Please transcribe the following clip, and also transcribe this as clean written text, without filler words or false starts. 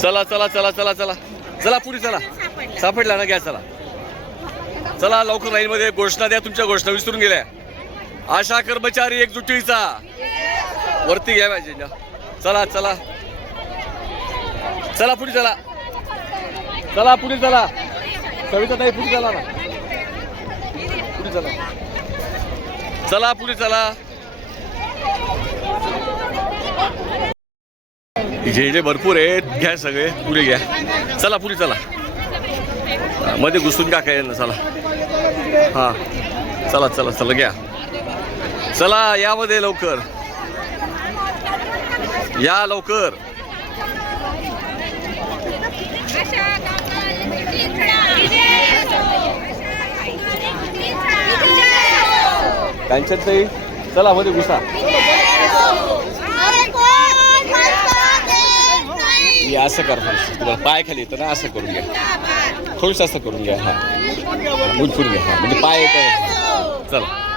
चला चला चला चला चला चला पुढे चला. सापडला ना, घ्या चला. चला लवकर लाईन मध्ये. घोषणा द्या, तुमच्या घोषणा विसरून गेल्या. आशा कर्मचारी एकजुटीचा वरती घ्या पाहिजे. चला चला चला पुढे चला. चला पुढे चला. कविता ताई पुढे चला ना. पुढे चला. चला पुढे चला. इथे भरपूर आहेत, घ्या सगळे पुढे घ्या. चला पुढे चला. मध्ये घुसून का काय ना. चला हा चला चला चला घ्या. चला यामध्ये लवकर या, लवकर. कांचन ताई चला मध्ये घुसा. असं करा, तुम्हाला पाय खाली येतं ना, असं करून घ्या. थोडंसं असं करून घ्या. हा मुजपूर घ्या. हा म्हणजे पाय येतं. चला